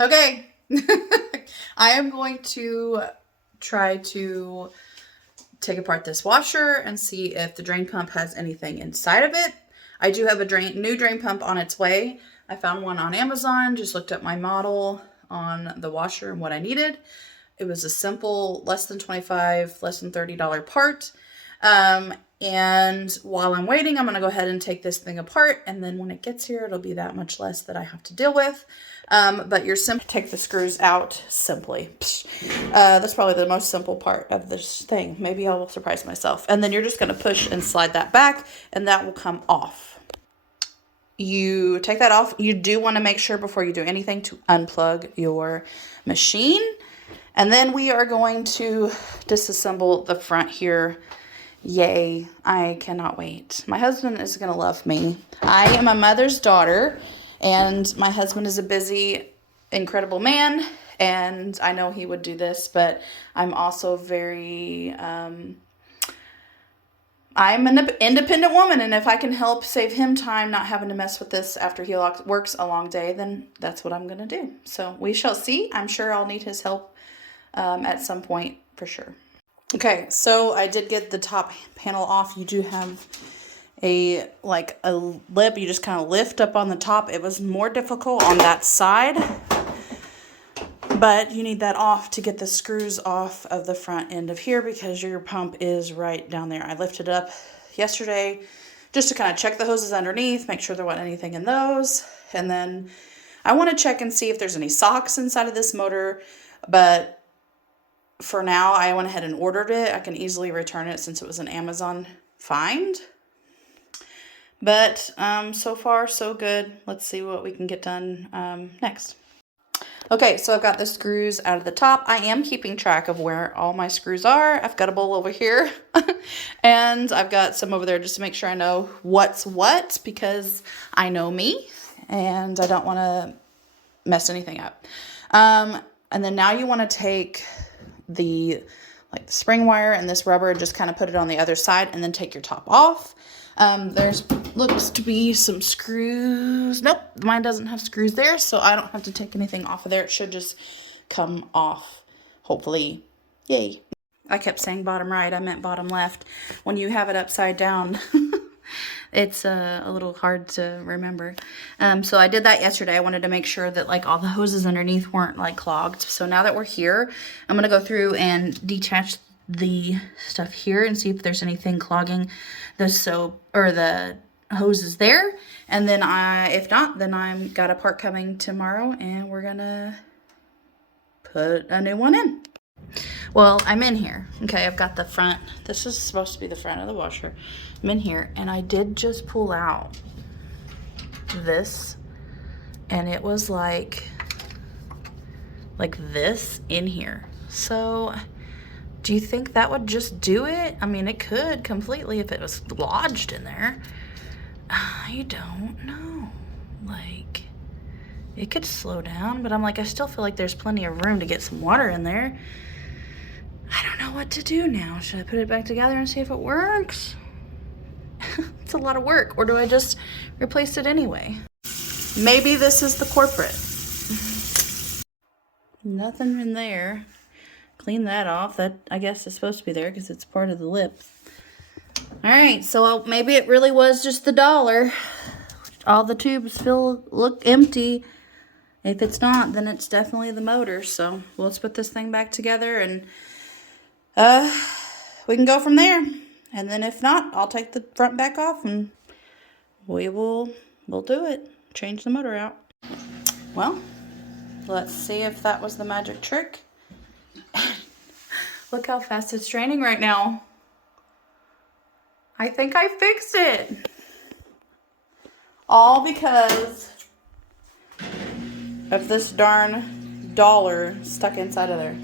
Okay. I am going to try to take apart this washer and see if the drain pump has anything inside of it. I do have a new drain pump on its way. I found one on Amazon, just looked up my model on the washer and what I needed. It was a simple, less than 25, less than $30 part. And while I'm waiting, I'm going to go ahead and take this thing apart. And then when it gets here, it'll be that much less that I have to deal with. But you're simply take the screws out simply. That's probably the most simple part of this thing. Maybe I will surprise myself. And then you're just going to push and slide that back and that will come off. You take that off. You do want to make sure before you do anything to unplug your machine. And then we are going to disassemble the front here. Yay, I cannot wait. My husband is going to love me. I am a mother's daughter, and my husband is a busy, incredible man, and I know he would do this, but I'm also very, I'm an independent woman, and if I can help save him time not having to mess with this after he works a long day, then that's what I'm going to do. So we shall see. I'm sure I'll need his help at some point for sure. Okay, so I did get the top panel off. You do have a lip. You just kind of lift up on the top. It was more difficult on that side, but you need that off to get the screws off of the front end of here because your pump is right down there. I lifted it up yesterday just to kind of check the hoses underneath, make sure there wasn't anything in those, and then I want to check and see if there's any socks inside of this motor, but for now, I went ahead and ordered it. I can easily return it since it was an Amazon find. But so far, so good. Let's see what we can get done next. Okay, so I've got the screws out of the top. I am keeping track of where all my screws are. I've got a bowl over here. And I've got some over there just to make sure I know what's what, because I know me. And I don't want to mess anything up. And then now you want to take the spring wire and this rubber and just kind of put it on the other side and then take your top off. There's looks to be some screws. Nope, mine doesn't have screws there, so I don't have to take anything off of there. It should just come off, hopefully. Yay. I kept saying bottom right, I meant bottom left. When you have it upside down, it's a little hard to remember. So I did that yesterday. I wanted to make sure that all the hoses underneath weren't clogged. So now that we're here, I'm going to go through and detach the stuff here and see if there's anything clogging the soap or the hoses there. And then if not, then I'm got a part coming tomorrow and we're going to put a new one in. Well, I'm in here. Okay, I've got the front. This is supposed to be the front of the washer. I'm in here, and I did just pull out this, and it was like this in here. So, do you think that would just do it? I mean, it could completely if it was lodged in there. I don't know. It could slow down, but I'm I still feel like there's plenty of room to get some water in there. I don't know what to do now. Should I put it back together and see if it works? It's a lot of work. Or do I just replace it anyway? Maybe this is the culprit. Nothing in there. Clean that off. That, I guess, is supposed to be there because it's part of the lip. Alright, so maybe it really was just the dollar. All the tubes look empty. If it's not, then it's definitely the motor. So let's put this thing back together and we can go from there. And then if not, I'll take the front back off and we'll do it. Change the motor out. Well, let's see if that was the magic trick. Look how fast it's draining right now. I think I fixed it. All because of this darn dollar stuck inside of there.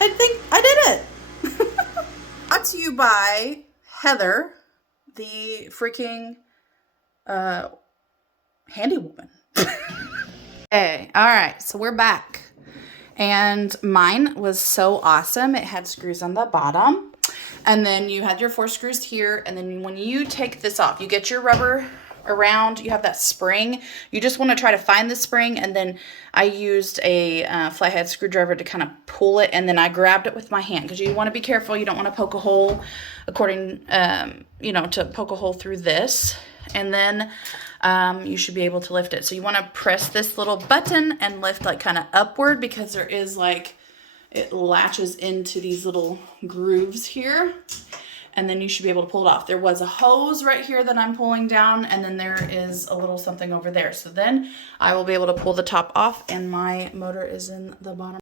I think I did it. Brought to you by Heather, the freaking handy woman. Okay, all right, so we're back. And mine was so awesome. It had screws on the bottom. And then you had your 4 screws here. And then when you take this off, you get your rubber around. You have that spring. You just want to try to find the spring. And then I used a flathead screwdriver to kind of pull it. And then I grabbed it with my hand because you want to be careful. You don't want to poke a hole to poke a hole through this. And then you should be able to lift it. So you want to press this little button and lift like kind of upward because there is like, it latches into these little grooves here. And then you should be able to pull it off. There was a hose right here that I'm pulling down, and then there is a little something over there. So then I will be able to pull the top off, and my motor is in the bottom.